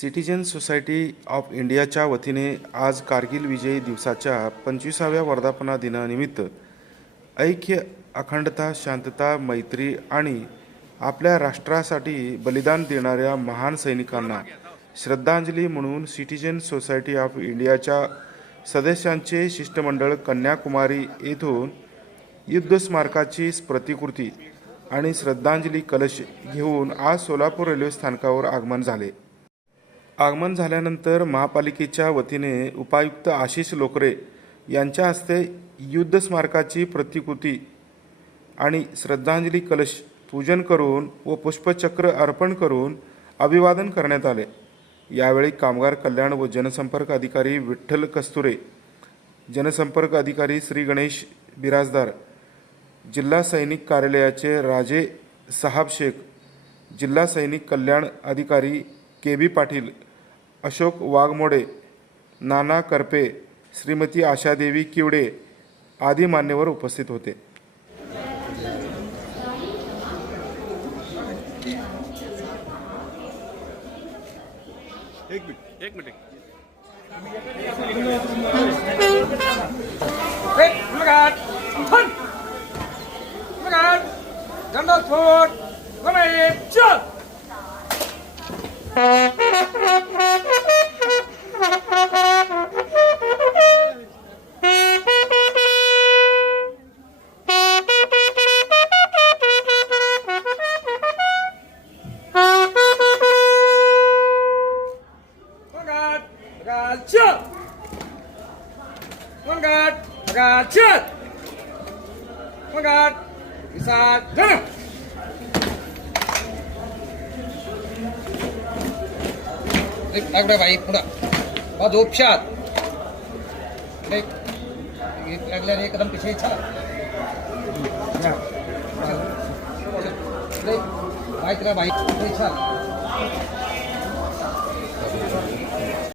Citizen society of इंडियाच्या वतीने आज कारगिल विजयी दिवसाच्या पंचवीसाव्या वर्धापना दिनानिमित्त ऐक्य अखंडता शांतता मैत्री आणि आपल्या राष्ट्रासाठी बलिदान देणाऱ्या महान सैनिकांना श्रद्धांजली म्हणून सिटीजन सोसायटी ऑफ इंडियाच्या सदस्यांचे शिष्टमंडळ कन्याकुमारी येथून युद्ध स्मारकाची प्रतिकृती आणि श्रद्धांजली कलश घेऊन आज सोलापूर रेल्वे स्थानकावर आगमन झाले. आगमन झाल्यानंतर महापालिकेच्या वतीने उपायुक्त आशिष लोकरे यांच्या हस्ते युद्ध स्मारकाची प्रतिकृती आणि श्रद्धांजली कलश पूजन करून व पुष्पचक्र अर्पण करून अभिवादन करण्यात आले. यावेळी कामगार कल्याण व जनसंपर्क अधिकारी विठ्ठल कस्तुरे जनसंपर्क अधिकारी श्री गणेश बिराजदार जिल्हा सैनिक कार्यालयाचे राजे साहाब शेख जिल्हा सैनिक कल्याण अधिकारी के बी पाटील अशोक वाघमोडे नाना करपे श्रीमती आशादेवी किवडे आदी मान्यवर उपस्थित होते. एक मिनिट एक minute. Look at, look at, jump! Look at, isa, ganun! एक लागलं भाई पुढं बाजू उपशात एक एक लागल्याने एकदम पिछे चला या. चल. चल. भाई तुला भाई